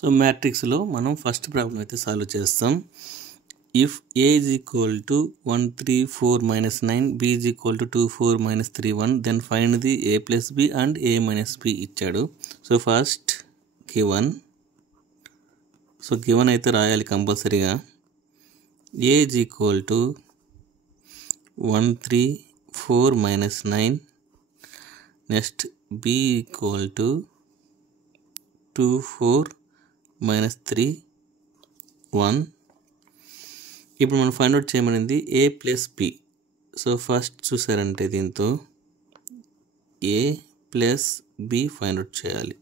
So మ్యాట్రిక్స్లో మనం first problem అయితే solve చేస్తాం. If a is equal to 1 3 4 minus 9, b is equal to 2 4 minus 3 1, then find the a plus b and a minus b ఇచ్చాడు. So first given అయితే రాయాలి కంపల్సరీగా. a is equal to 1 3 4 minus 9, next b equal to 2 4 minus 3 1. ఇప్పుడు మనం find out చేయమనింది ఏ plus B. So first చూసారంటే దీంతో ఏ plus B find out చేయాలి.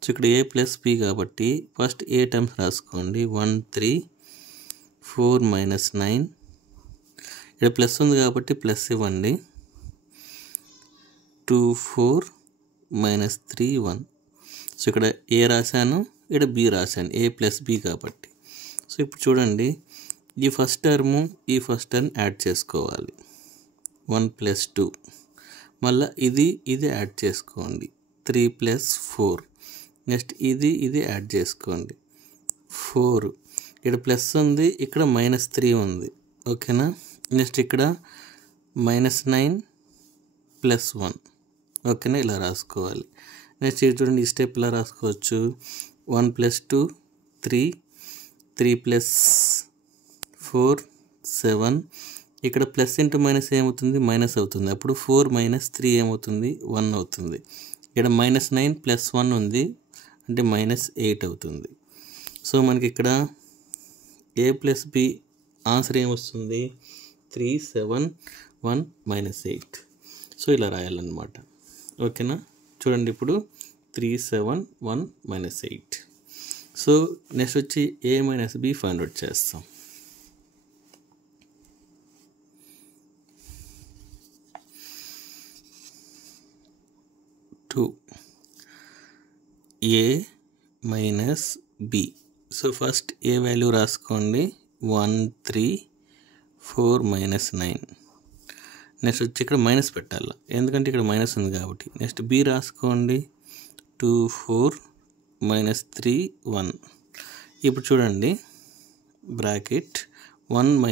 So ఇక్కడ ఏ ప్లస్ బి కాబట్టి ఫస్ట్ ఏ టర్మ్స్ రాసుకోండి. 1 3 4 minus 9, ఇక్కడ ప్లస్ ఉంది కాబట్టి ప్లస్ ఇవ్వండి. 2 4 minus 3 1. సో ఇక్కడ ఏ రాశాను, ఇక్కడ బి రాశాను, ఏ ప్లస్ బి కాబట్టి. సో ఇప్పుడు చూడండి, ఈ ఫస్ట్ టర్మ్ యాడ్ చేసుకోవాలి. 1 + 2, మళ్ళీ ఇది యాడ్ చేసుకోండి. 3 + 4, నెక్స్ట్ ఇది యాడ్ చేసుకోండి. 4, ఇక్కడ ప్లస్ ఉంది, ఇక్కడ -3 ఉంది. ఓకేనా. నెక్స్ట్ ఇక్కడ -9 + 1. ఓకేనా, ఇలా రాసుకోవాలి. నెక్స్ట్ ఇది చూడండి, ఈ స్టెప్ ఇలా రాసుకోవచ్చు. 1 + 2 3, 3 + 4 7. ఇక్కడ ప్లస్ ఇంటూ మైనస్ ఏమవుతుంది, మైనస్ అవుతుంది. అప్పుడు 4 - 3 ఏమవుతుంది, 1 అవుతుంది. ఇక్కడ -9 + 1 ఉంది, అంటే -8 అవుతుంది. సో మనకి ఇక్కడ ఏ ప్లస్ బి ఆన్సర్ ఏమొస్తుంది, 3 7 1 -8. సో ఇలా రాయాలన్నమాట. ఓకేనా. చూడండి ఇప్పుడు 3 7 1 -8. సో నెక్స్ట్ వచ్చి ఏ మైనస్ బి ఫైండ్ అవుట్ చేస్తాం. a minus b. So first A value రాసుకోండి. 1 3 4 -9. నెక్స్ట్ వచ్చి ఇక్కడ మైనస్ పెట్టాలి, ఎందుకంటే ఇక్కడ మైనస్ ఉంది కాబట్టి. నెక్స్ట్ బి రాసుకోండి. 2 4 -3 1. ఇప్పుడు చూడండి, బ్రాకెట్ 1 -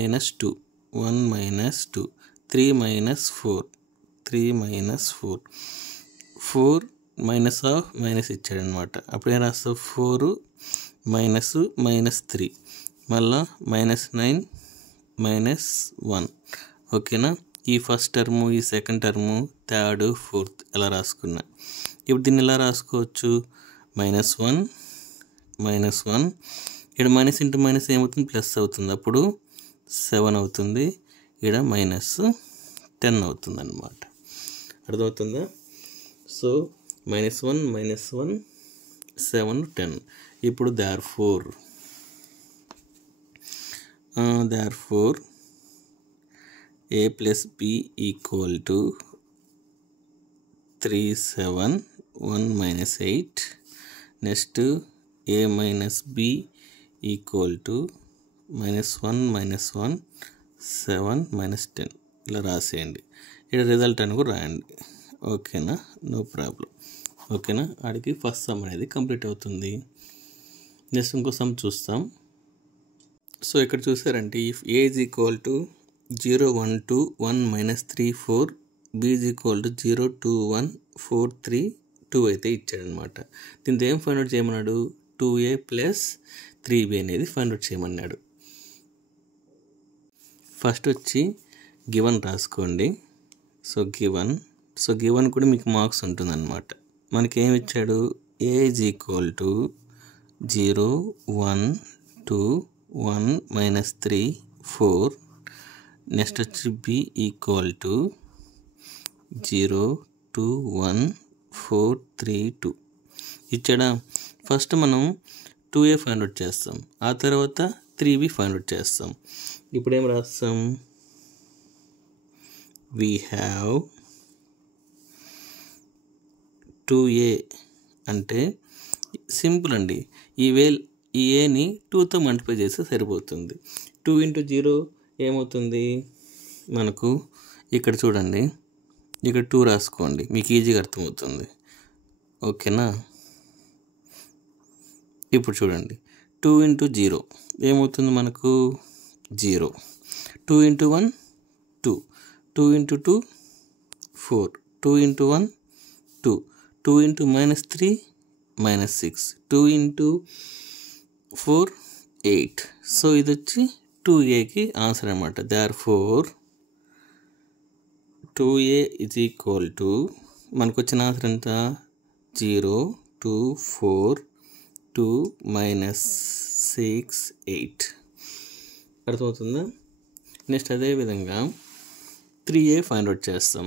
2 1 - 2 3 - 4 3 - 4 4 మైనస్ ఇచ్చాడనమాట. అప్పుడు ఏం రాస్తావు, 4 -3 మళ్ళా -9 -1. ఓకేనా. ఈ ఫస్ట్ టర్ము, ఈ సెకండ్ టర్ము, థర్డ్ ఫోర్త్ ఎలా రాసుకున్నా. ఇప్పుడు దీన్ని ఎలా రాసుకోవచ్చు, -1 -1. ఇక్కడ మైనస్ ఇంటూ మైనస్ ఏమవుతుంది, ప్లస్ అవుతుంది. అప్పుడు 7 అవుతుంది. ఇక్కడ -10 అవుతుంది అన్నమాట. అర్థమవుతుందా. సో -1 -1 7 10. ఇప్పుడు therefore a plus b equal to 3 7 1 -8. Next a minus b equal to -1 -1 7 -10. ఇలా రాసేయండి. ఇక్కడ రిజల్ట్ అని కూడా రాయండి. ఓకేనా, నో ప్రాబ్లం. ఓకేనా, ఆడికి ఫస్ట్ సమ్ అనేది కంప్లీట్ అవుతుంది. నెక్స్ట్ ఇంకో సమ్ చూస్తాం. సో ఇక్కడ చూసారంటే, if a is equal to 0 1 2 1 -3 4, b is equal to 0 2 1 4 3 2 అయితే ఇచ్చాడనమాట. దీంతో ఏం ఫైండ్ అవుట్ చేయమన్నాడు, 2a + 3b అనేది ఫైండ్ అవుట్ చేయమన్నాడు. ఫస్ట్ వచ్చి గివన్ రాసుకోండి. సో గివన్ కూడా మీకు మార్క్స్ ఉంటుందన్నమాట. మనకి ఏమి ఇచ్చాడు, a is equal to 0 1 2 1 -3 4. Next వచ్చి b equal to 0 2 1 4 3 2 ఇచ్చాడా. ఫస్ట్ మనం 2a ఫైండ్ అవుట్ చేస్తాం, ఆ తర్వాత 3b ఫైండ్ అవుట్ చేస్తాం. ఇప్పుడు ఏం రాస్తాం, we have 2a అంటే సింపుల్ అండి. ఈ ఏని 2తో మల్టిప్లై చేస్తే సరిపోతుంది. 2 × 0 ఏమవుతుంది మనకు, ఇక్కడ చూడండి, ఇక్కడ 2 రాసుకోండి, మీకు ఈజీగా అర్థమవుతుంది. ఓకేనా. ఇప్పుడు చూడండి 2 ఇంటూ 0 ఏమవుతుంది మనకు 0, 2 into 1 2, 2 into 2 4, 2 into 1 2, 2 into -3 -6, 2 into 4 8. So ఇది వచ్చి 2aకి ఆన్సర్ అనమాట. therefore 2a is equal to మనకు వచ్చిన ఆన్సర్ ఎంత 0 2 4 2 -6 8. అర్థమవుతుందా? నెక్స్ట్ అదేవిధంగా 3a ఫైండ్ అవుట్ చేస్తాం.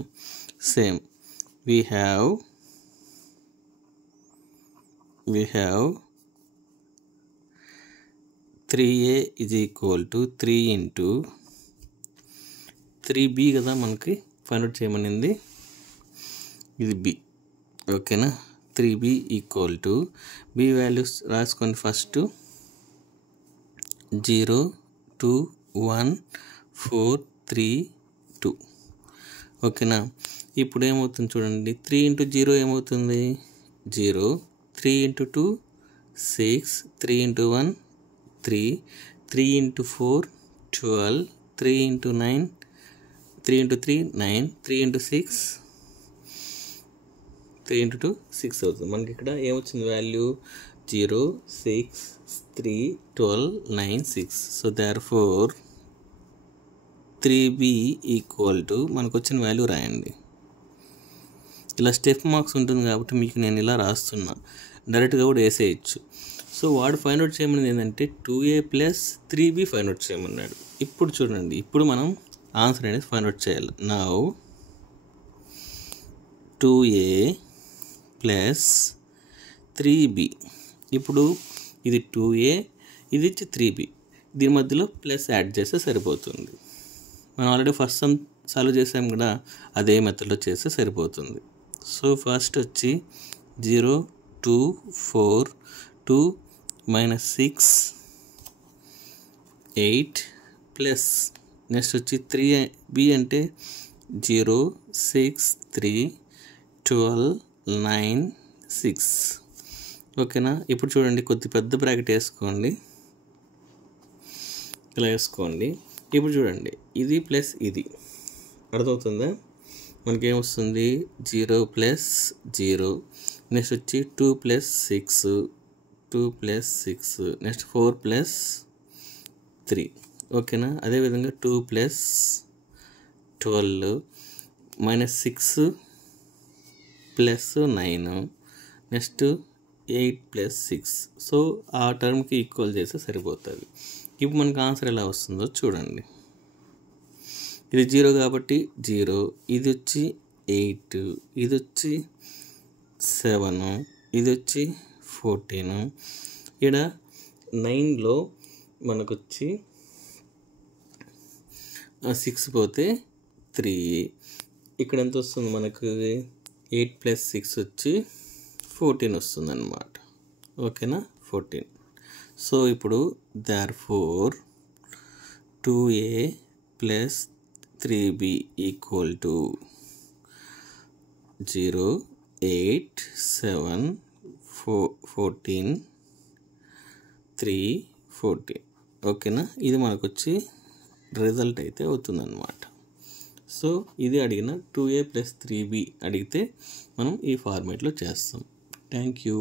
Same we have 3a is equal to 3 into 3b కదా మనకి ఫైండ్ అవుట్ చేయమనింది, ఇది b. ఓకేనా? 3b equal to b values రాసుకొని ఫస్ట్ 0 2 1 4 3 2. ఓకేనా? ఇప్పుడు ఏమవుతుంది చూడండి, 3 ఇంటూ 0 ఏమవుతుంది 0, 3 into 2 6, 3 into 1 3, 3 into 4 12, 3 into 9 3 into 3 9, 3 into 6 3 into 2 6 అవుతుంది. మనకి ఇక్కడ ఏమొచ్చింది value 0 6 3 12 9 6. So therefore 3b equal to మనకు వచ్చిన వాల్యూ రాయండి. ఇలా స్టెప్ మార్క్స్ ఉంటుంది కాబట్టి మీకు నేను ఇలా రాస్తున్నా, డైరెక్ట్గా కూడా వేసేయచ్చు. సో వాడు ఫైండ్ అవుట్ చేయమన్నది ఏంటంటే 2a plus 3b find out చేయమన్నాడు. ఇప్పుడు చూడండి, ఇప్పుడు మనం ఆన్సర్ అనేది ఫైండ్ అవుట్ చేయాలి. Now 2a plus 3b. ఇప్పుడు ఇది 2a, ఇది 3b, దీని మధ్యలో ప్లస్ యాడ్ చేస్తే సరిపోతుంది. మనం ఆల్రెడీ ఫస్ట్ సమ్ సాల్వ్ చేసాం కదా, అదే మెథడ్లో చేస్తే సరిపోతుంది. సో ఫస్ట్ వచ్చి 0 2 4 2 -6 8 ప్లస్ నెక్స్ట్ వచ్చి 3b అంటే 0 6 3 12 9 6. ఓకేనా? ఇప్పుడు చూడండి, కొద్ది పెద్ద బ్రాకెట్ వేసుకోండి, ఇలా వేసుకోండి. ఇప్పుడు చూడండి, ఇది ప్లస్ ఇది అర్థమవుతుందా? మనకేమొస్తుంది 0 ప్లస్ 0, నెక్స్ట్ వచ్చి 2 ప్లస్ 6 2 ప్లస్ 6, నెక్స్ట్ 4 ప్లస్ 3. ఓకేనా? అదేవిధంగా 2 plus 12 -6 plus 9, next 8 plus 6. So ఆ టర్మ్కి ఈక్వల్ చేస్తే సరిపోతుంది. ఇప్పుడు మనకు ఆన్సర్ ఎలా వస్తుందో చూడండి. ఇది 0 కాబట్టి 0, ఇది వచ్చి 8, ఇది వచ్చి 7, ఇది వచ్చి 14. ఇక్కడ 9లో మనకు వచ్చి 6 పోతే 3. ఇక్కడ ఎంత వస్తుంది మనకు 8 ప్లస్ 6 వచ్చి 14 వస్తుంది అన్నమాట. ఓకేనా? 14. సో ఇప్పుడు therefore 2a plus 3b equal to 0 8 7 14 3 14. ఓకేనా? ఇది మనకు వచ్చి రిజల్ట్ అయితే అవుతుందన్నమాట. సో ఇది అడిగిన 2a ప్లస్ 3b అడిగితే మనం ఈ ఫార్మేట్లో చేస్తాం. Thank you.